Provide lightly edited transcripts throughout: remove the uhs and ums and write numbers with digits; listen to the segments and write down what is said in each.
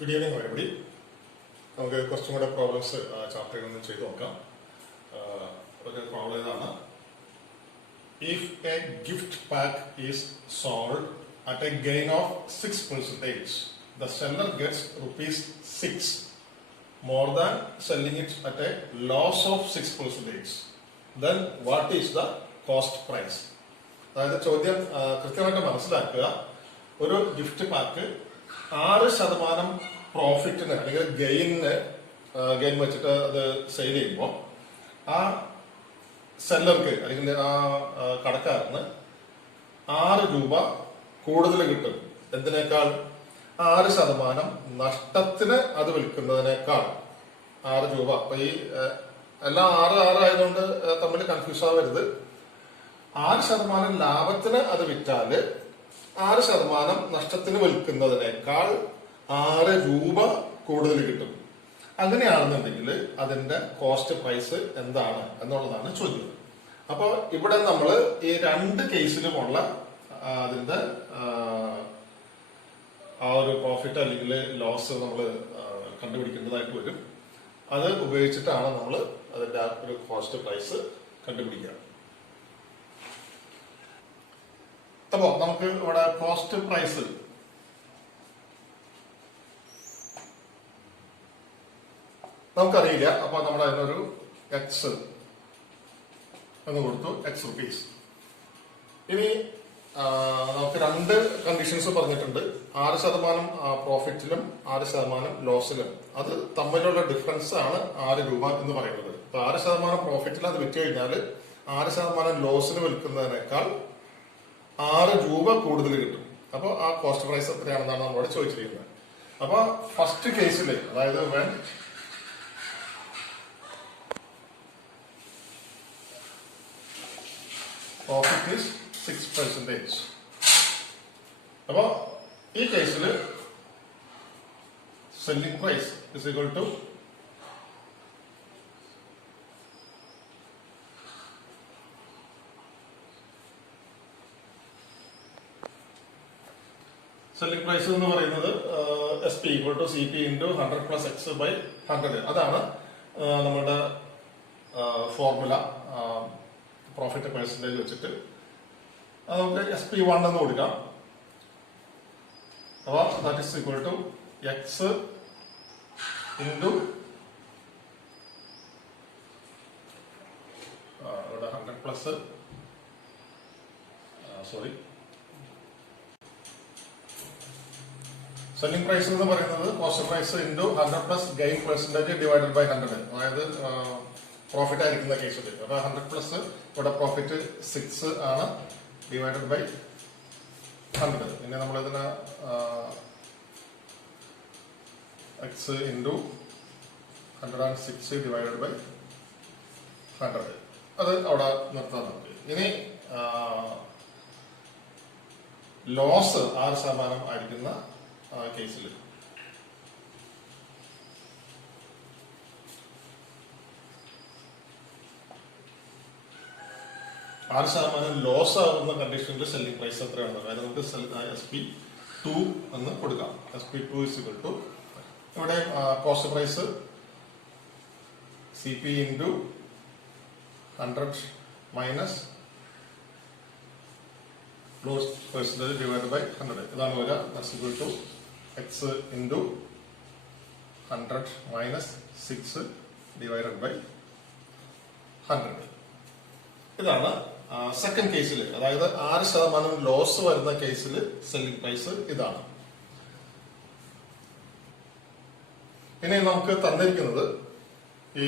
Good evening, everybody. നമുക്ക് കുറച്ചും കൂടെ പ്രോബ്ലംസ് ചാപ്റ്ററിൽ നിന്ന് ചെയ്ത് നോക്കാം. ഒരു പ്രോബ്ലം ഇതാണ്. If a gift pack is sold at a gain of 6%, the seller gets ₹6 more than selling it at a loss of 6%. Then what is the cost price? അതായത് ചോദ്യം കൃത്യമായിട്ട് മനസ്സിലാക്കുക. ഒരു ഗിഫ്റ്റ് പാക്ക് 6% പ്രോഫിറ്റിന് അല്ലെങ്കിൽ ഗെയിൻ വെച്ചിട്ട് അത് sale ചെയ്യുമ്പോൾ ആ സെല്ലർക്ക് അല്ലെങ്കിൽ ആ കടക്കാരന് ₹6 കൂടുതൽ കിട്ടും. എന്തിനേക്കാൾ? 6% നഷ്ടത്തിന് അത് വിൽക്കുന്നതിനേക്കാൾ ₹6. അപ്പൊ ഈ എല്ലാം 6 ആയതുകൊണ്ട് തമ്മിൽ കൺഫ്യൂസ് ആവരുത്. 6% ലാഭത്തിന് അത് വിറ്റാല് 6% നഷ്ടത്തിന് വിൽക്കുന്നതിനേക്കാൾ ₹6 കൂടുതൽ കിട്ടും. അങ്ങനെയാണെന്നുണ്ടെങ്കിൽ അതിന്റെ കോസ്റ്റ് പ്രൈസ് എന്താണ് എന്നുള്ളതാണ് ചോദ്യം. അപ്പൊ ഇവിടെ നമ്മൾ ഈ രണ്ട് കേസിലുമുള്ള അതിന്റെ ആ ഒരു പ്രോഫിറ്റ് അല്ലെങ്കിൽ ലോസ് നമ്മൾ കണ്ടുപിടിക്കേണ്ടതായിട്ട് വരും. അത് ഉപയോഗിച്ചിട്ടാണ് നമ്മൾ അതിന്റെ ആ ഒരു കോസ്റ്റ് പ്രൈസ് കണ്ടുപിടിക്കുക. അപ്പോ നമുക്ക് ഇവിടെ കോസ്റ്റ് പ്രൈസ് നമുക്കറിയില്ല. അപ്പൊ നമ്മൾ അതിനൊരു X എന്ന് കൊടുത്തു, ₹X. ഇനി നമുക്ക് രണ്ട് കണ്ടീഷൻസ് പറഞ്ഞിട്ടുണ്ട്. 6% പ്രോഫിറ്റിലും 6% ലോസിലും. അത് തമ്മിലുള്ള ഡിഫറൻസ് ആണ് ₹6 എന്ന് പറയുന്നത്. അപ്പൊ 6% പ്രോഫിറ്റിൽ അത് വിറ്റ് കഴിഞ്ഞാൽ 6% ലോസിന് വിൽക്കുന്നതിനേക്കാൾ ₹6 കൂടുതൽ കിട്ടും. അപ്പൊ ആ കോസ്റ്റ് പ്രൈസ് എത്രയാണെന്നാണ് നമ്മളോട് ചോദിച്ചിരിക്കുന്നത്. അപ്പൊ ഫസ്റ്റ് കേസിൽ, അതായത് വെൻ profit is 6%. അപ്പൊ ഈ കേസിൽ selling price is equal to selling price എന്ന് പറയുന്നത് SP equal to CP into 100 + X/100. അതാണ് നമ്മുടെ ഫോർമുല. പ്രോഫിറ്റ് പെർസെന്റേജ് വെച്ചിട്ട് നമുക്ക് SP1 എന്ന് കൊടുക്കാം. അപ്പൊ that is equal to X into ഇവിടെ 100 പ്ലസ് സെല്ലിംഗ് പ്രൈസ് എന്ന് പറയുന്നത് cost price into 100 plus gain percentage divided by 100. അതായത് പ്രോഫിറ്റ് ആയിരിക്കുന്ന കേസിൽ അപ്പൊ 100 പ്ലസ് ഇവിടെ പ്രോഫിറ്റ് 6 ആണ് ഡിവൈഡഡ് ബൈ 100. പിന്നെ നമ്മളിതിന് X ഇൻറ്റു 106 ഡിവൈഡഡ് ബൈ 100. അത് അവിടെ നിർത്താൻ നമുക്ക്. ഇനി ലോസ് 6% ആയിരിക്കുന്ന കേസിൽ ലോസ് ആകുന്ന കണ്ടീഷനിൽ സെല്ലിംഗ് പ്രൈസ് എത്രയാണ്? അതായത് നമുക്ക് SP2 എന്ന് കൊടുക്കാം. SP2 is equal to ഇവിടെ cost price CP into 100 minus loss percentage divide by 100. ഇതാണ് വരിക. That's equal to X into 100 minus 6 divided by 100. ഇതാണ് സെക്കൻഡ് കേസിൽ, അതായത് 6% ലോസ് വരുന്ന കേസിൽ സെല്ലിംഗ് പ്രൈസ് ഇതാണ്. ഇനി നമുക്ക് തന്നിരിക്കുന്നത് ഈ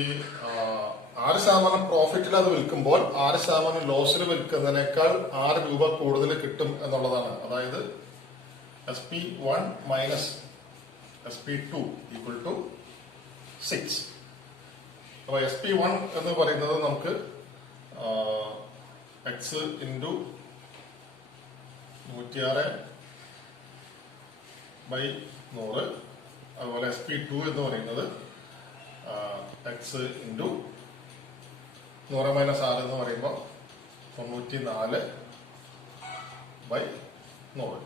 6% പ്രോഫിറ്റിൽ അത് വിൽക്കുമ്പോൾ 6% ലോസിൽ വിൽക്കുന്നതിനേക്കാൾ ₹6 കൂടുതൽ കിട്ടും എന്നുള്ളതാണ്. അതായത് SP1 minus SP2 equal to 6. അപ്പൊ SP1 എന്ന് പറയുന്നത് നമുക്ക് X ഇൻറ്റു 106/100. അതുപോലെ SP2 എന്ന് പറയുന്നത് X ഇൻറ്റു 100 മൈനസ് 6 എന്ന് പറയുമ്പോൾ 94/100.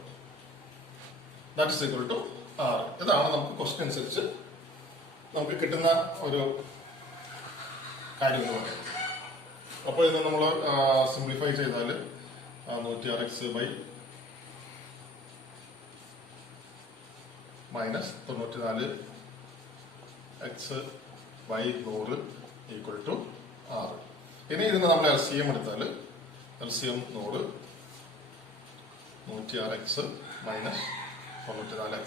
That is equal to 6. ഇതാണ് നമുക്ക് ക്വസ്റ്റ്യൻ അനുസരിച്ച് നമുക്ക് കിട്ടുന്ന ഒരു കാര്യം എന്ന് പറയുന്നത്. അപ്പോൾ ഇത് നമ്മൾ സിംപ്ലിഫൈ ചെയ്താൽ 106x by minus 94x by 100 equal to 6. ഇനി ഇതിന് നമ്മൾ LCM എടുത്താൽ LCM 100 106x minus 94x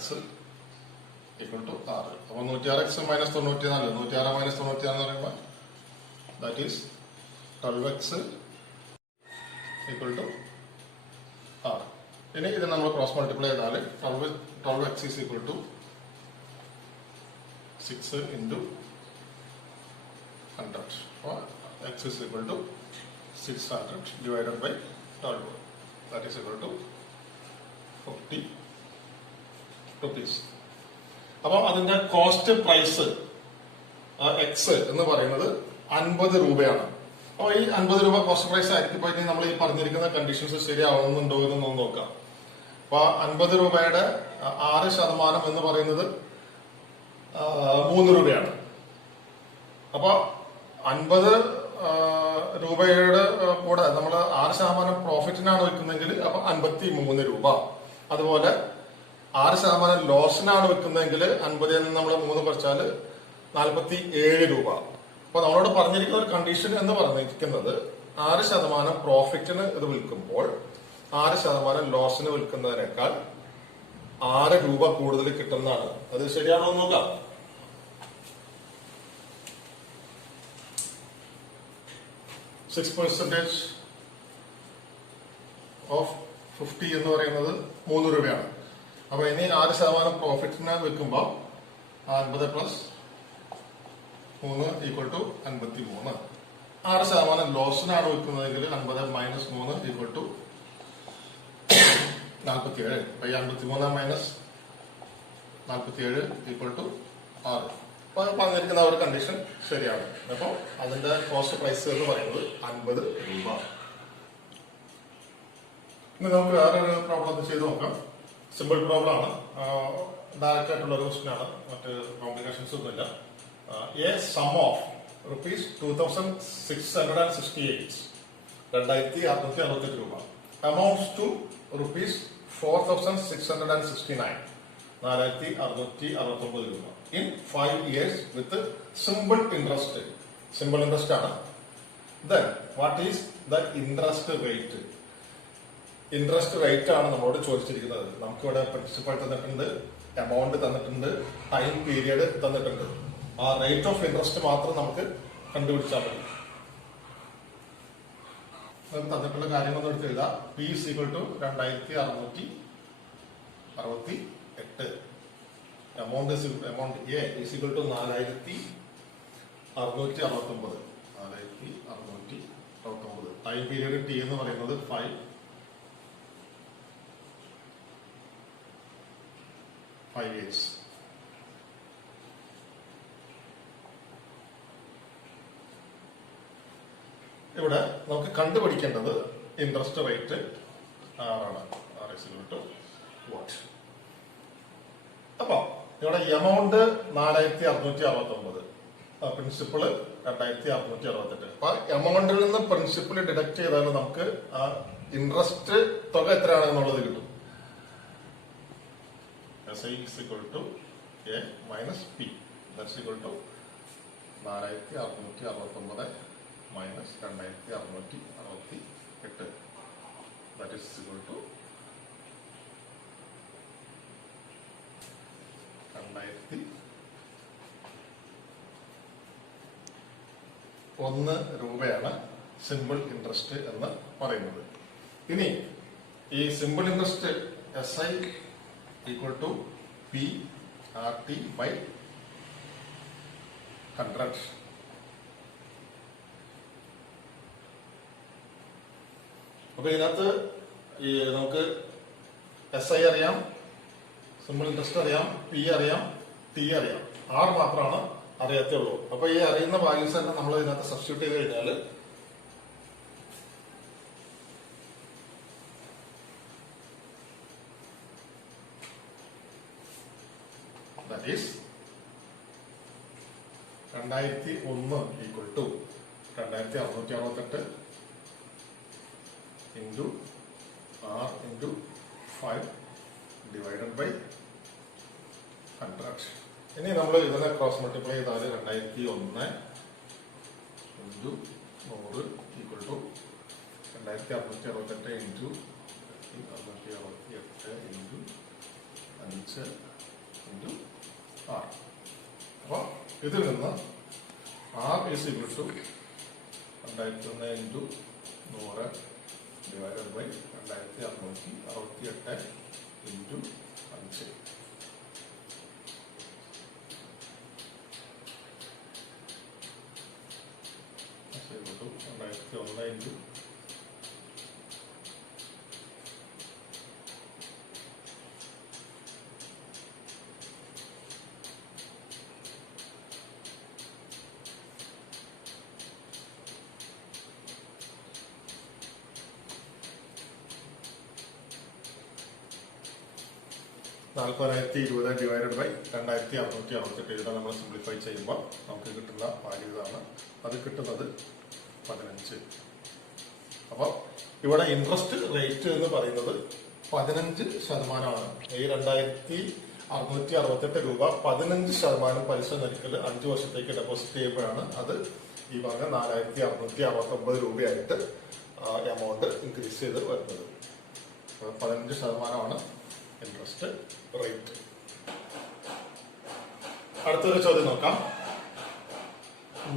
equal to 6. അപ്പോൾ 106x മൈനസ് 94 106 മൈനസ് 94 എന്ന് പറയുമ്പോൾ that is 12x equal to 6. ഇനി ഇത് നമ്മൾ ക്രോസ് മൾട്ടിപ്ലൈ ചെയ്താൽ 12x is equal to 6 into 100. അപ്പോൾ x is equal to 600 divided by 12. That is equal to 50 rupees. അപ്പോൾ അതിന്റെ കോസ്റ്റ് പ്രൈസ് എക്സ് എന്ന് പറയുന്നത് 50 രൂപയാണ്. അപ്പോൾ ഈ 50 രൂപ കോസ്റ്റ് പ്രൈസ് ആയിരിക്കും. ഇനി നമ്മൾ ഈ പറഞ്ഞിരിക്കുന്ന കണ്ടീഷൻസ് ശരിയാവുന്നുണ്ടോ എന്ന് നോക്കാം. അപ്പൊ 50 രൂപയുടെ 6% എന്ന് പറയുന്നത് 3 രൂപയാണ്. അപ്പൊ 50 രൂപയുടെ കൂടെ നമ്മൾ 6% പ്രോഫിറ്റിനാണ് വെക്കുന്നതെങ്കിൽ അപ്പൊ 53 രൂപ. അതുപോലെ 6% ലോസിനാണ് വെക്കുന്നതെങ്കിൽ 50 നിന്ന് നമ്മൾ 3 കുറച്ചാൽ 47 രൂപ. അപ്പൊ നമ്മളോട് പറഞ്ഞിരിക്കുന്ന ഒരു കണ്ടീഷൻ എന്ന് പറഞ്ഞിരിക്കുന്നത് 6% പ്രോഫിറ്റിന് ഇത് വിൽക്കുമ്പോൾ 6% ലോസിന് വിൽക്കുന്നതിനേക്കാൾ 6 രൂപ കൂടുതൽ കിട്ടുന്നതാണ്. അത് ശരിയാണോ എന്ന് നോക്കാം. സിക്സ് പെർസെന്റേജ് ഓഫ് 50 എന്ന് പറയുന്നത് 3 രൂപയാണ്. അപ്പൊ ഇനി 6% പ്രോഫിറ്റിന് വെക്കുമ്പോൾ 50 പ്ലസ് 3 ഈക്വൽ ടു 53. 6% ലോസിനാണ് വെക്കുന്നതെങ്കിൽ 50 മൈനസ് 3 ഈക്വൽ ടു 47. അപ്പൊ ഈ 53 മൈനസ് 47 ഈക്വൽ ടു 6. അപ്പൊ പറഞ്ഞിരിക്കുന്ന ഒരു കണ്ടീഷൻ ശരിയാണ്. അപ്പൊ അതിന്റെ കോസ്റ്റ് പ്രൈസ് എന്ന് പറയുന്നത് 50 രൂപ. ഇനി നമുക്ക് വേറൊരു പ്രോബ്ലം ചെയ്ത് നോക്കാം. സിമ്പിൾ പ്രോബ്ലം ആണ്, ഡയറക്റ്റ് ആയിട്ടുള്ള ഒരു ക്വസ്റ്റ്യൻ ആണ്, മറ്റ് കോംപ്ലിക്കേഷൻസ് ഒന്നുമില്ല. എ സം ഓഫ് റുപ്പീസ് 2668 2668 രൂപ അമൗണ്ട്സ് ടു റുപ്പീസ് 4669 4669 രൂപ in 5 years with simple interest. Simple interest ആണ്. Then what is the interest rate? Interest rate ആണ് നമ്മളോട് ചോദിച്ചിരിക്കുന്നത്. നമുക്കിവിടെ പ്രിൻസിപ്പൽ തന്നിട്ടുണ്ട്, എമൗണ്ട് തന്നിട്ടുണ്ട്, ടൈം പീരിയഡ് തന്നിട്ടുണ്ട്. ആ റേറ്റ് ഓഫ് ഇൻട്രസ്റ്റ് മാത്രം നമുക്ക് കണ്ടുപിടിച്ചാൽ മതി. തന്നിട്ടുള്ള കാര്യങ്ങളൊന്നും എടുത്ത് എഴുതാം. P is equal to 2668. Amount A is equal to 4669. 4669. Time period T എന്ന് പറയുന്നത് 5 years. ഇവിടെ നമുക്ക് കണ്ടുപിടിക്കേണ്ടത് ഇൻട്രസ്റ്റ് റേറ്റ് ആണ്. അപ്പൊ ഇവിടെ എമൗണ്ട് 4669, പ്രിൻസിപ്പിള് 2668. അപ്പൊ എമൗണ്ടിൽ നിന്ന് പ്രിൻസിപ്പിൾ ഡിഡക്ട് ചെയ്താൽ നമുക്ക് ആ ഇൻട്രസ്റ്റ് തുക എത്രയാണെന്നുള്ളത് കിട്ടും. SI is equal to A minus P. That's equal to 4669 minus 2668. That is equal to 2001 രൂപയാണ് സിമ്പിൾ ഇൻട്രസ്റ്റ് എന്ന് പറയുന്നത്. ഇനി ഈ simple interest SI equal to PRT by 100. അപ്പൊ ഇതിനകത്ത് ഈ നമുക്ക് SI അറിയാം, സിമ്പിൾ ഇൻട്രസ്റ്റ് അറിയാം, P അറിയാം, T അറിയാം, R മാത്രമാണ് അറിയാത്തേ ഉള്ളൂ. അപ്പൊ ഈ അറിയുന്ന വാല്യൂസ് തന്നെ നമ്മൾ ഇതിനകത്ത് സബ്സ്റ്റിറ്റ്യൂട്ട് ചെയ്ത് കഴിഞ്ഞാൽ that is 2001 equal to 2668 into R into 5 divided by 100. ഇനി നമ്മൾ ഇതിനെ ക്രോസ് മൾട്ടിപ്ലൈ ചെയ്താൽ 2001 into 100 equal to 2668 into 668 into 5 into R. അപ്പോൾ ഇതിൽ നിന്ന് R is equal to 2001 into 100 divided by 2668 into 5. Into 4020 divided by 2668 ഇതിനെ നമ്മൾ സിംപ്ലിഫൈ ചെയ്യുമ്പോൾ നമുക്ക് കിട്ടുന്ന വാല്യൂ ഇതാണ്. അത് കിട്ടുന്നത് 15. അപ്പോൾ ഇവിടെ ഇൻട്രസ്റ്റ് റേറ്റ് എന്ന് പറയുന്നത് 15%. ഈ 2668 രൂപ 15% പലിശ നിരക്കിൽ 5 വർഷത്തേക്ക് ഡെപ്പോസിറ്റ് ചെയ്യുമ്പോഴാണ് അത് ഈ പറഞ്ഞ 4669 രൂപയായിട്ട് എമൗണ്ട് ഇൻക്രീസ് ചെയ്ത് വരുന്നത്. 15% ഇൻട്രസ്റ്റ് റേറ്റ്. അടുത്തൊരു ചോദ്യം നോക്കാം.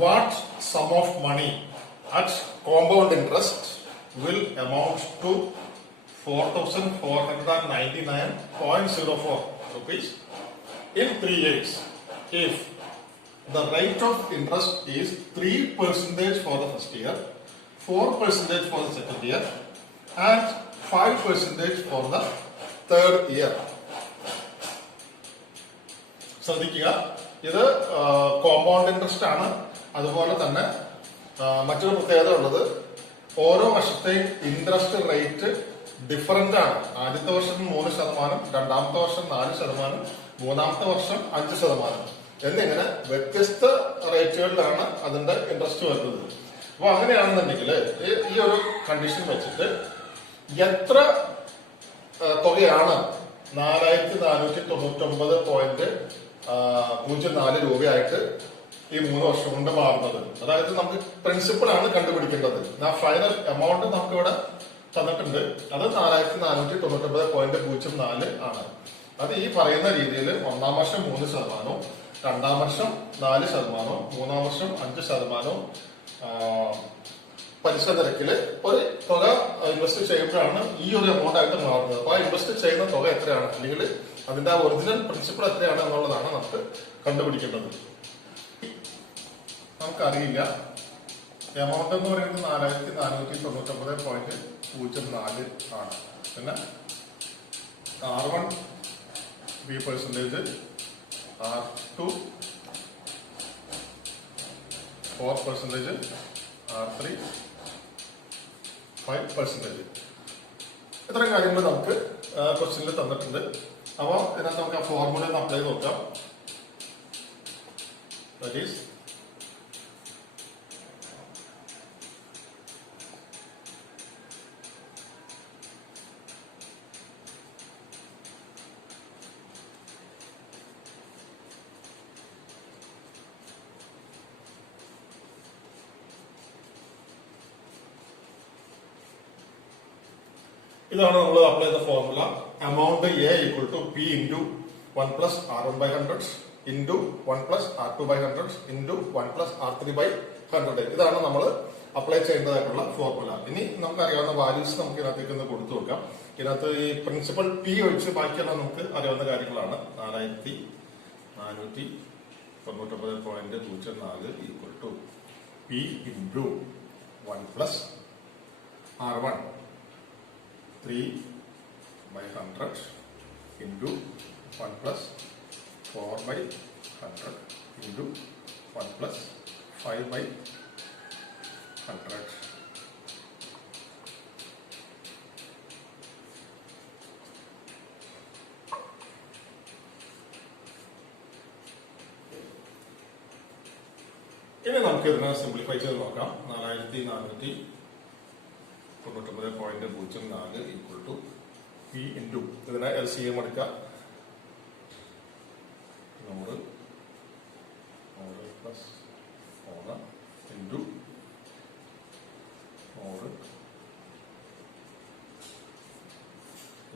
What sum of money at compound interest will amount to 4,499.04 rupees in 3 years if the rate of interest is 3% for the first year, 4% for the second year, and 5% for the third year. ശ്രദ്ധിക്കുക, ഇത് compound interest ആണ്. അതുപോലെ തന്നെ മറ്റൊരു പ്രത്യേകത ഉള്ളത്, ഓരോ വർഷത്തെയും interest rate different ആണ്. ആദ്യത്തെ വർഷം 3%, രണ്ടാമത്തെ വർഷം 4%, മൂന്നാമത്തെ വർഷം 5% എന്നിങ്ങനെ വ്യത്യസ്ത റേറ്റുകളിലാണ് അതിന്റെ ഇൻട്രസ്റ്റ് വരുന്നത്. അപ്പൊ അങ്ങനെയാണെന്നുണ്ടെങ്കിൽ ഈ ഒരു കണ്ടീഷൻ വെച്ചിട്ട് എത്ര തുകയാണ് 4499.04 രൂപയായിട്ട് ഈ 3 വർഷം കൊണ്ട് മാറുന്നത്? അതായത് നമുക്ക് പ്രിൻസിപ്പിൾ ആണ് കണ്ടുപിടിക്കേണ്ടത്. ആ ഫൈനൽ എമൗണ്ട് നമുക്ക് ഇവിടെ തന്നിട്ടുണ്ട്. അത് 4499.04 ആണ്. അത് ഈ പറയുന്ന രീതിയിൽ ഒന്നാം വർഷം 3%, രണ്ടാം വർഷം 4%, മൂന്നാം വർഷം 5% പലിശ നിരക്കില് ഒരു തുക ഇൻവെസ്റ്റ് ചെയ്യുമ്പോഴാണ് ഈ ഒരു എമൗണ്ട് ആയിട്ട് മാറുന്നത്. അപ്പൊ ആ ഇൻവെസ്റ്റ് ചെയ്യുന്ന തുക എത്രയാണ്, അല്ലെങ്കിൽ അതിന്റെ ആ ഒറിജിനൽ പ്രിൻസിപ്പിൾ എത്രയാണ് എന്നുള്ളതാണ് നമുക്ക് കണ്ടുപിടിക്കേണ്ടത്. നമുക്കറിയില്ല. എമൗണ്ട് എന്ന് പറയുന്നത് 4499.04 ആണ്. പിന്നെ R1 3%, R2 4%, R3 5%. ഇത്രയും കാര്യങ്ങൾ നമുക്ക് ക്വസ്റ്റ്യനിൽ തന്നിട്ടുണ്ട്. അപ്പോൾ ഇതിനകത്ത് നമുക്ക് ആ ഫോർമുല ഒന്ന് അപ്ലൈ നോക്കാം. ദാറ്റ് ഈസ് ഇതാണ് നമ്മൾ അപ്ലൈ ചെയ്ത formula. Amount A equal to P into 1 plus R1/100 into 1 plus R2/100 into 1 plus R3/100. ഇതാണ് നമ്മൾ അപ്ലൈ ചെയ്യേണ്ടതായിട്ടുള്ള ഫോർമുല. ഇനി നമുക്കറിയാവുന്ന വാല്യൂസ് നമുക്ക് ഇതിനകത്തേക്ക് ഒന്ന് കൊടുത്തു നോക്കാം. ഇതിനകത്ത് ഈ പ്രിൻസിപ്പൽ പി ഒഴിച്ച് ബാക്കിയെല്ലാം നമുക്ക് അറിയാവുന്ന കാര്യങ്ങളാണ്. 4499.04 equal to P into 1 plus R1 3/100 into 1 plus 4/100 into 1 plus 5/100. ഇനി നമുക്ക് ഇതിനെ സിംപ്ലിഫൈ ചെയ്ത് നോക്കാം. 4499.04 ഈക്വൽ ടു പി ഇൻറ്റു ഇതിനെ LCM എടുക്കാം. 100 plus 100 into 100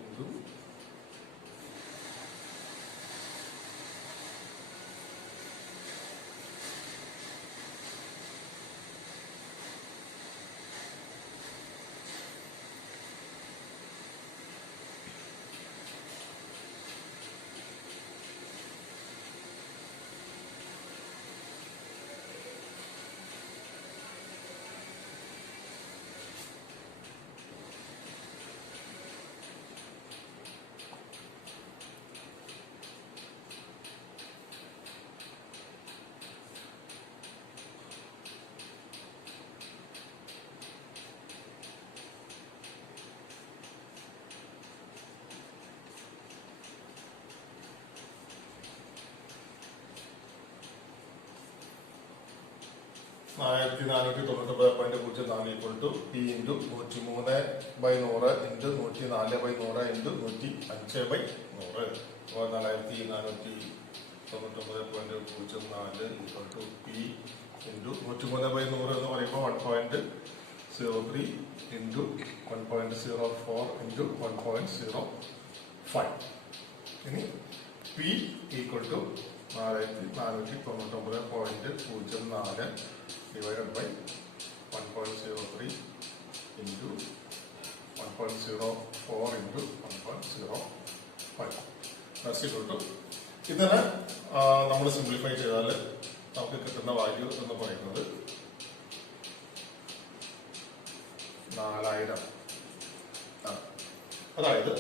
into 4499.04 equal to P into 103/100 into 104/100 into 105/100. അപ്പോൾ 4499.04 ഈക്വൽ ടു പി ഇൻറ്റു 103/100 എന്ന് പറയുമ്പോൾ 1.03 ഇൻറ്റു 1.04 ഇൻറ്റു 1.05. ഇനി P equal to 4499.04 divided by 1.03 into 1.04 into 1.05. That's equal to ഇതിനെ നമ്മൾ സിംപ്ലിഫൈ ചെയ്താൽ നമുക്ക് കിട്ടുന്ന വാല്യൂ എന്ന് പറയുന്നത് 4000. അതായത്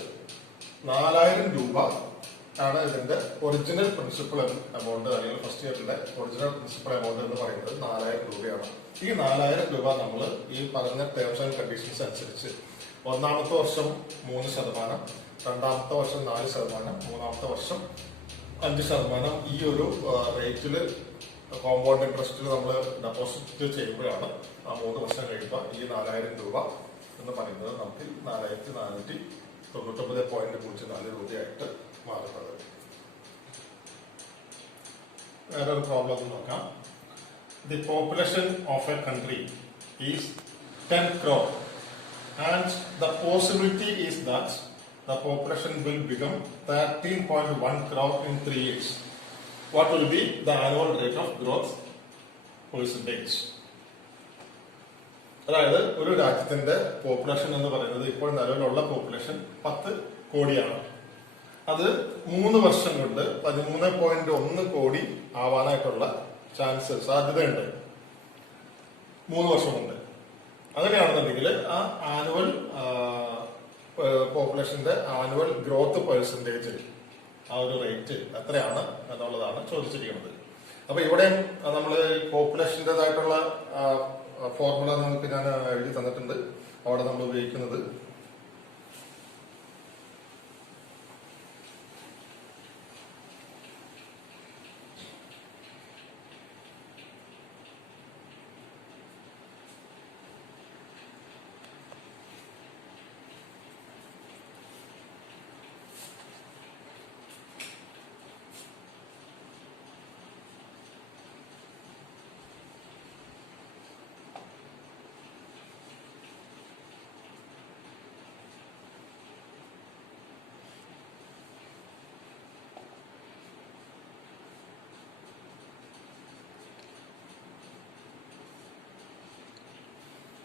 4000 രൂപ ആണ് ഇതിന്റെ ഒറിജിനൽ പ്രിൻസിപ്പൽ എമൗണ്ട്, അല്ലെങ്കിൽ ഫസ്റ്റ് ഇയറിന്റെ ഒറിജിനൽ പ്രിൻസിപ്പൽ എമൗണ്ട് എന്ന് പറയുന്നത് 4000 രൂപയാണ്. ഈ 4000 രൂപ നമ്മൾ ഈ പറഞ്ഞ ടേംസ് ആൻഡ് കണ്ടീഷൻസ് അനുസരിച്ച് ഒന്നാമത്തെ വർഷം 3%, രണ്ടാമത്തെ വർഷം 4%, മൂന്നാമത്തെ വർഷം 5% ഈ ഒരു റേറ്റിൽ കോമ്പൗണ്ട് ഇൻട്രസ്റ്റിൽ നമ്മൾ ഡെപ്പോസിറ്റ് ചെയ്യുമ്പോഴാണ് ആ 3 വർഷം കഴിയുമ്പോൾ ഈ 4000 രൂപ എന്ന് പറയുന്നത് നമുക്ക് 4499.04 രൂപയായിട്ട് മാറുന്നത്. വേറൊരു പ്രോബ്ലം നോക്കാം. The population of A country is 10 crore and the possibility is that the population will become 13.1 crore in 3 years. What will be the annual rate of growth percentage? അതായത് ഒരു രാജ്യത്തിന്റെ പോപ്പുലേഷൻ എന്ന് പറയുന്നത് ഇപ്പോൾ നിലവിലുള്ള പോപ്പുലേഷൻ 10 കോടിയാണ്. അത് 3 വർഷം കൊണ്ട് 13.1 കോടി ആവാനായിട്ടുള്ള സാധ്യതയുണ്ട് 3 വർഷം കൊണ്ട്. അങ്ങനെയാണെന്നുണ്ടെങ്കിൽ ആ ആനുവൽ പോപ്പുലേഷന്റെ ആനുവൽ ഗ്രോത്ത് പെർസെന്റേജ്, ആ ഒരു റേറ്റ് എത്രയാണ് എന്നുള്ളതാണ് ചോദിച്ചിരിക്കുന്നത്. അപ്പൊ ഇവിടെ നമ്മൾ പോപ്പുലേഷൻ്റെതായിട്ടുള്ള ഫോർമുല നമുക്ക് ഞാൻ എഴുതി തന്നിട്ടുണ്ട്. അവിടെ നമ്മൾ ഉപയോഗിക്കുന്നത്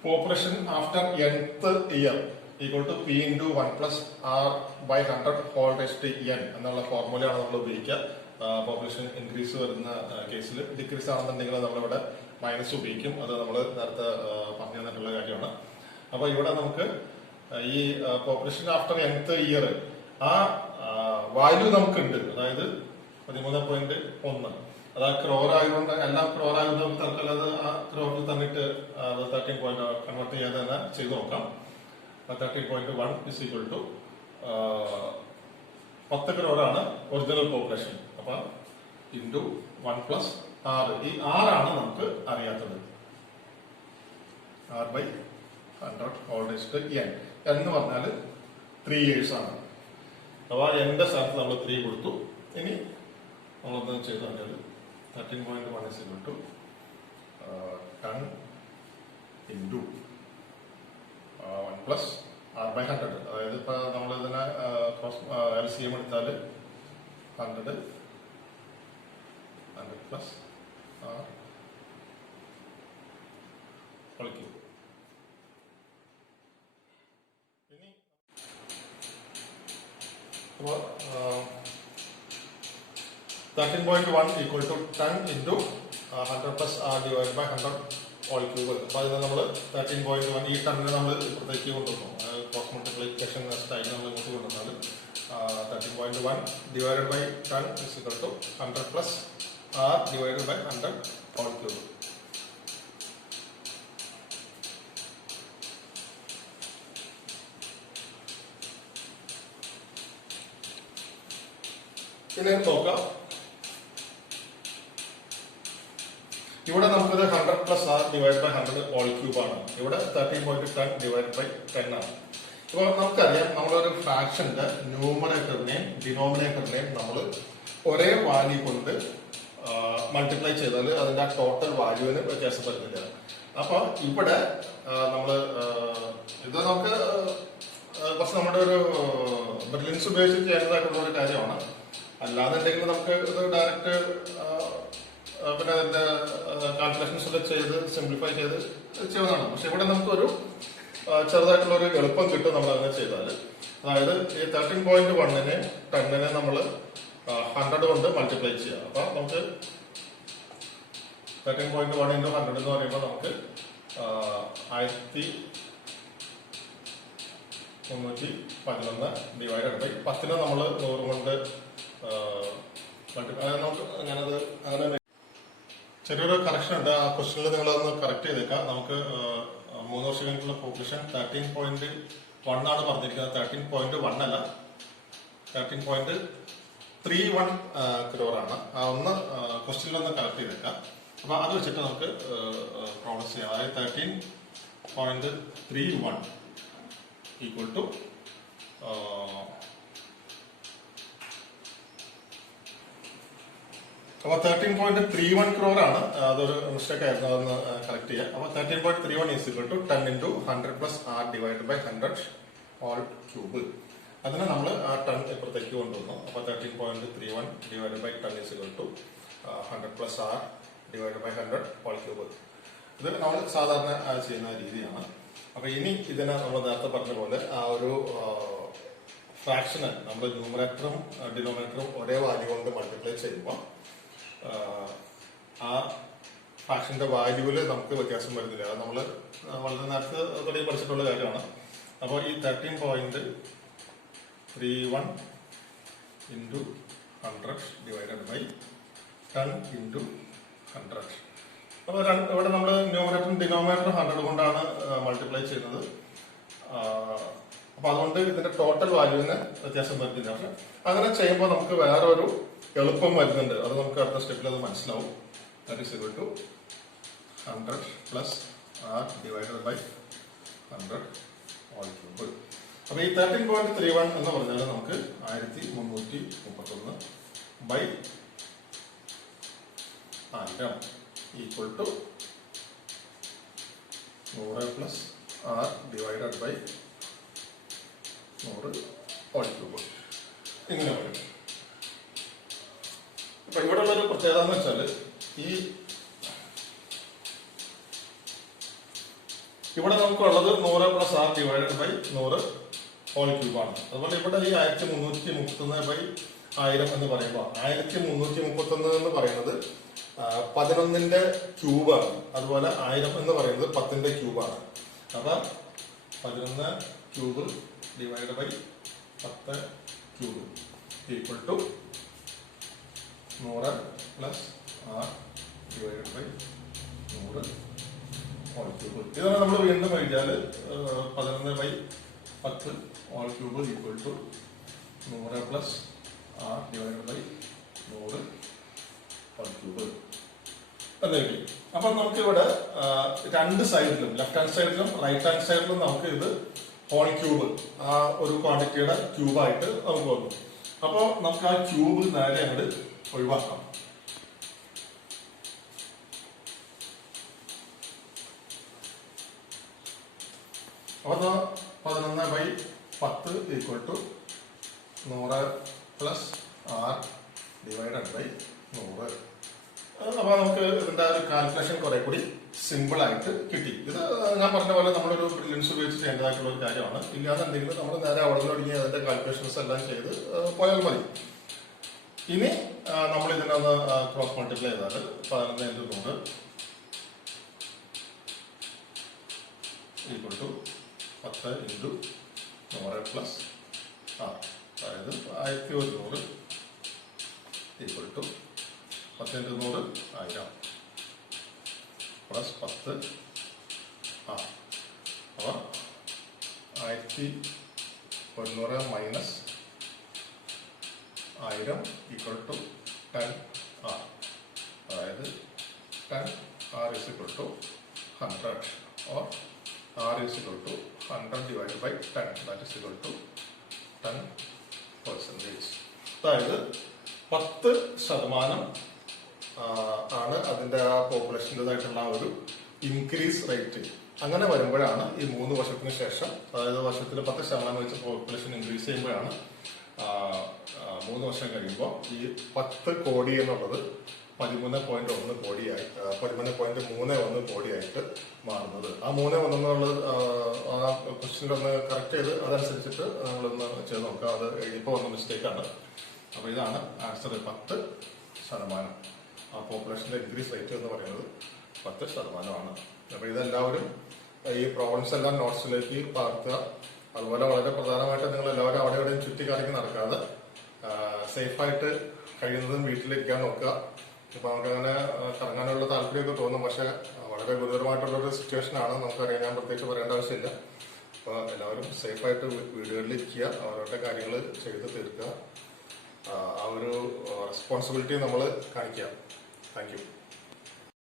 population after nth year equal to p into 1 plus r by 100 whole raised to n എന്നുള്ള ഫോർമുലയാണ് നമ്മൾ ഉപയോഗിക്കുക. പോപ്പുലേഷൻ ഇൻക്രീസ് വരുന്ന കേസിൽ, ഡിക്രീസ് ആണെന്നുണ്ടെങ്കിൽ നമ്മളിവിടെ മൈനസ് ഉപയോഗിക്കും. അത് നമ്മൾ നേരത്തെ പറഞ്ഞു തന്നിട്ടുള്ള കാര്യമാണ്. അപ്പൊ ഇവിടെ നമുക്ക് ഈ പോപ്പുലേഷൻ ആഫ്റ്റർ nth ഇയർ ആ വാല്യൂ നമുക്കുണ്ട്. അതായത് 13.1. അത് ആ ക്രോർ ആയതുകൊണ്ട്, എല്ലാം ക്രോർ ആയതുകൊണ്ട് തൽക്കാലം ആ ക്രോറിൽ തന്നിട്ട് 13 കൺവേർട്ട് ചെയ്യാതെ തന്നെ ചെയ്ത് നോക്കാം. 13.1 ഇസ് ഈക്വൽ ടു 10 crore ആണ് ഒറിജിനൽ പോപ്പുലേഷൻ. അപ്പൊ ഇൻറ്റു 1 പ്ലസ് 6. ഈ 6 ആണ് നമുക്ക് അറിയാത്തത്. 6/100 ഹോൾ റൈസ് ടു n എന്ന് പറഞ്ഞാൽ 3 years ആണ്. അപ്പൊ എന്റെ സ്ഥാനത്ത് നമ്മൾ 3 കൊടുത്തു. ഇനി നമ്മളൊന്ന് ചെയ്ത് പറഞ്ഞാൽ 13.1 is equal to 10 into 1 plus r/100. അതായത് ഇപ്പൊ നമ്മൾ ഇതിനെ LCM എടുത്താൽ 100 plus r whole cube. ഇനി 13.1 equal to 10 into 100 plus r divided by 100 whole cube. അപ്പൊ അതിന് നമ്മൾ 13.1 ഈ ടണ്ണിനെ നമ്മൾ ഇപ്പുറത്തേക്ക് കൊണ്ടുവന്നു. ക്രോസ് മൾട്ടിപ്ലിക്കേഷൻ സ്റ്റൈൽ നമ്മൾ ഇങ്ങോട്ട് കൊണ്ടുവന്നാൽ 13.1 divided by 10 is equal to 100 plus r divided by 100 whole cube. പിന്നെ നോക്കാം, ഇവിടെ നമുക്കിത് 100 plus R divide by 100 whole cube ആണ്. ഇവിടെ 13.10 ഡിവൈഡ് ബൈ 10 ആണ്. ഇപ്പോൾ നമുക്കറിയാം, നമ്മളൊരു ഫ്രാക്ഷന്റെ ന്യൂമറേറ്ററിനെയും ഡിനോമിനേറ്ററിനെയും നമ്മൾ ഒരേ വാല്യൂ കൊണ്ട് മൾട്ടിപ്ലൈ ചെയ്താൽ അതിന്റെ ആ ടോട്ടൽ വാല്യൂവിന് വ്യത്യാസം വരുന്നില്ല. അപ്പൊ ഇവിടെ നമ്മള് ഇത് നമുക്ക് കുറച്ച് നമ്മുടെ ഒരു ബ്രില്യൻസ് ഉപയോഗിച്ച് ചെയ്യുന്നതായിട്ടുള്ള ഒരു കാര്യമാണ്. അല്ലാന്നുണ്ടെങ്കിൽ നമുക്ക് ഇത് ഡയറക്റ്റ് പിന്നെ അതിന്റെ കാൽക്കുലേഷൻസ് ഒക്കെ ചെയ്ത് സിംപ്ലിഫൈ ചെയ്ത് ചെയ്യുന്നതാണ്. പക്ഷെ ഇവിടെ നമുക്കൊരു ചെറുതായിട്ടുള്ള ഒരു എളുപ്പം കിട്ടും നമ്മൾ അങ്ങനെ ചെയ്താൽ. അതായത് ഈ 13.1നെ 10നെ നമ്മൾ 100 കൊണ്ട് മൾട്ടിപ്ലൈ ചെയ്യാം. അപ്പൊ നമുക്ക് 13.1 into 100 എന്ന് പറയുമ്പോൾ നമുക്ക് 1311 ഡിവൈഡഡ് ബൈ 10നെ നമ്മൾ 100 കൊണ്ട് ഞാനത് അങ്ങനെ ചെറിയൊരു കറക്ഷൻ ഉണ്ട്. ആ ക്വസ്റ്റനിൽ നിങ്ങളതൊന്ന് കറക്റ്റ് ചെയ്തേക്കാം. നമുക്ക് 3 വർഷം കഴിഞ്ഞിട്ടുള്ള പോപ്പുലേഷൻ 13.1 ആണ് പറഞ്ഞിരിക്കുന്നത്. 13.1 അല്ല, 13.31 crore ആണ്. ആ ഒന്ന് ക്വസ്റ്റനിലൊന്ന് കറക്റ്റ് ചെയ്തേക്കാം. അപ്പൊ അത് വെച്ചിട്ട് നമുക്ക് പ്രോബ്ലംസ് ചെയ്യാം. അതായത് 13.31 ഈക്വൽ ടു അപ്പൊ 13.31 crore ആണ്. അതൊരു മിസ്റ്റേക്ക് ആയിരുന്നു, അതൊന്ന് കറക്റ്റ് ചെയ്യാം. അപ്പൊ 13.31 is equal to 10 into 100 plus r divided by 100 whole cube. അതിനെ നമ്മൾ ആ 10 ഇപ്പുറത്തേക്ക് കൊണ്ടുവന്നു. അപ്പൊ 13.31 divided by 10 is equal to 100 plus r divided by 100 whole cube. ഇത് നമ്മൾ സാധാരണ ചെയ്യുന്ന രീതിയാണ്. അപ്പൊ ഇനി ഇതിനെ നമ്മൾ നേരത്തെ പറഞ്ഞ പോലെ ആ ഒരു ഫ്രാക്ഷന് നമ്മൾ ന്യൂമറേറ്ററും ഡിനോമിനേറ്ററും ഒരേ വാല്യൂ കൊണ്ട് മൾട്ടിപ്ലൈ ചെയ്യുമ്പോൾ ആ ഫ്രാക്ഷന്റെ വാല്യൂവില് നമുക്ക് വ്യത്യാസം വരുന്നില്ല. അത് നമ്മൾ വളരെ നേരത്തെ തുടങ്ങി പഠിച്ചിട്ടുള്ള കാര്യമാണ്. അപ്പോൾ ഈ 13.31 into 100 ഡിവൈഡഡ് ബൈ 10 into 100. അപ്പൊ ഇവിടെ നമ്മൾ ന്യൂമറേറ്ററും ഡിനോമിനേറ്ററും 100 കൊണ്ടാണ് മൾട്ടിപ്ലൈ ചെയ്യുന്നത്. അപ്പൊ അതുകൊണ്ട് ഇതിന്റെ ടോട്ടൽ വാല്യൂവിന് വ്യത്യാസം വരുന്നില്ല. പക്ഷെ അങ്ങനെ ചെയ്യുമ്പോൾ നമുക്ക് വേറെ ഒരു എളുപ്പം വരുന്നുണ്ട്. അത് നമുക്ക് അടുത്ത സ്റ്റെപ്പിൽ അത് മനസ്സിലാവും. That is equal to 100 plus R divided by 100 whole cube. അപ്പൊ ഈ 13.31 എന്ന് പറഞ്ഞാൽ നമുക്ക് 1331 by 1000 equal to 100 plus R divided by 100 whole cube. ഇങ്ങനെ പറയും. അപ്പൊ ഇവിടെ ഉള്ളൊരു പ്രത്യേകത എന്ന് വെച്ചാൽ ഇവിടെ നമുക്കുള്ളത് 100 plus R divided by 100 whole cube ആണ്. അതുപോലെ ഇവിടെ ഈ 1331 ബൈ 1000 എന്ന് പറയുമ്പോൾ 1331 എന്ന് പറയുന്നത് 11ന്റെ ക്യൂബാണ്. അതുപോലെ 1000 എന്ന് പറയുന്നത് 10ന്റെ ക്യൂബാണ്. അപ്പൊ 11 cube divide by 10 cube equal to 100 plus R divided by 100 whole cube. ഇതാണ് നമ്മൾ വീണ്ടും എഴുതിയാൽ 11 by 10 whole cube equal to 100 plus R divided by 100 whole cube. അതായിരിക്കും. അപ്പൊ നമുക്ക് ഇവിടെ രണ്ട് സൈഡിലും, ലെഫ്റ്റ് ഹാൻഡ് സൈഡിലും റൈറ്റ് ഹാൻഡ് സൈഡിലും നമുക്ക് ഇത് ഹോൾ ക്യൂബ്, ആ ഒരു ക്വാണ്ടിറ്റിയുടെ ക്യൂബായിട്ട് നമുക്ക് വന്നു. അപ്പോൾ നമുക്ക് ആ ക്യൂബ് നേരെ അങ്ങോട്ട് ഒഴിവാക്കാം. അപ്പൊ 11/10 equal to 100 plus R divided by 100. അപ്പൊ നമുക്ക് ഇതിന്റെ ഒരു കാൽക്കുലേഷൻ കുറെ കൂടി സിമ്പിൾ ആയിട്ട് കിട്ടി. ഇത് ഞാൻ പറഞ്ഞ പോലെ നമ്മളൊരു ബ്രില്യൻസ് ഉപയോഗിച്ച് ചെയ്യേണ്ടതായിട്ടുള്ള ഒരു കാര്യമാണ്. ഇല്ലാന്നുണ്ടെങ്കിൽ നമ്മൾ നേരെ അവിടെ ഒടുങ്ങി അതിന്റെ കാൽക്കുലേഷൻസ് എല്ലാം ചെയ്ത് പോയാൽ മതി. ഇനി നമ്മൾ ഇതിനൊന്ന് ക്രോസ് മൾട്ടിപ്ലൈ ചെയ്താൽ 11 equal to 10 into 100 plus R, അതായത് 1100 equal to 10 into 100 1000 plus 10 R. അപ്പോൾ 1100 മൈനസ് 1000 ഈക്വൽ ടു 10 ആർ, അതായത് 10 R is equal to 100 or R is equal to 100 divided by 10, that is equal to 10%. അതായത് 10% ആണ് അതിന്റെ ആ പോപ്പുലേഷൻ്റെതായിട്ടുള്ള ഒരു increase rate. അങ്ങനെ വരുമ്പോഴാണ് ഈ 3 വർഷത്തിന് ശേഷം, അതായത് വർഷത്തിൽ 10% വെച്ച് പോപ്പുലേഷൻ ഇൻക്രീസ് ചെയ്യുമ്പോഴാണ് 3 വർഷം കഴിയുമ്പോൾ ഈ 10 കോടി എന്നുള്ളത് 13.1 കോടിയായി 13.31 കോടിയായിട്ട് മാറുന്നത്. ആ 3.1 എന്നുള്ളത് ആ ക്വസ്റ്റ്യനിലൊന്ന് കറക്റ്റ് ചെയ്ത് അതനുസരിച്ചിട്ട് നമ്മളൊന്ന് ചെയ്ത് നോക്കുക. അത് എഴുതിയപ്പോൾ വന്ന മിസ്റ്റേക്കാണ്. അപ്പൊ ഇതാണ് ആൻസർ, 10%. ആ പോപ്പുലേഷന്റെ ഇൻക്രീസ് റേറ്റ് എന്ന് പറയുന്നത് 10%. അപ്പൊ ഇതെല്ലാവരും ഈ പ്രോബ്ലംസ് എല്ലാം നോട്ട്സിലേക്ക് പകർത്തുക. അതുപോലെ വളരെ പ്രധാനമായിട്ട് നിങ്ങൾ എല്ലാവരും അവിടെ എവിടെയും ചുറ്റിക്കറങ്ങി നടക്കാതെ സേഫായിട്ട് കഴിയുന്നതും വീട്ടിലിരിക്കാൻ നോക്കുക. ഇപ്പൊ നമുക്കങ്ങനെ കറങ്ങാനുള്ള താല്പര്യമൊക്കെ തോന്നും, പക്ഷെ വളരെ ഗുരുതരമായിട്ടുള്ളൊരു സിറ്റുവേഷൻ ആണ്. നമുക്കറിയാം, ഞാൻ പ്രത്യേകിച്ച് പറയേണ്ട ആവശ്യമില്ല. അപ്പൊ എല്ലാവരും സേഫായിട്ട് വീടുകളിലിരിക്കുക, അവരുടെ കാര്യങ്ങൾ ചെയ്ത് തീർക്കുക. ആ ഒരു റെസ്പോൺസിബിലിറ്റി നമ്മൾ കാണിക്കുക. Thank you.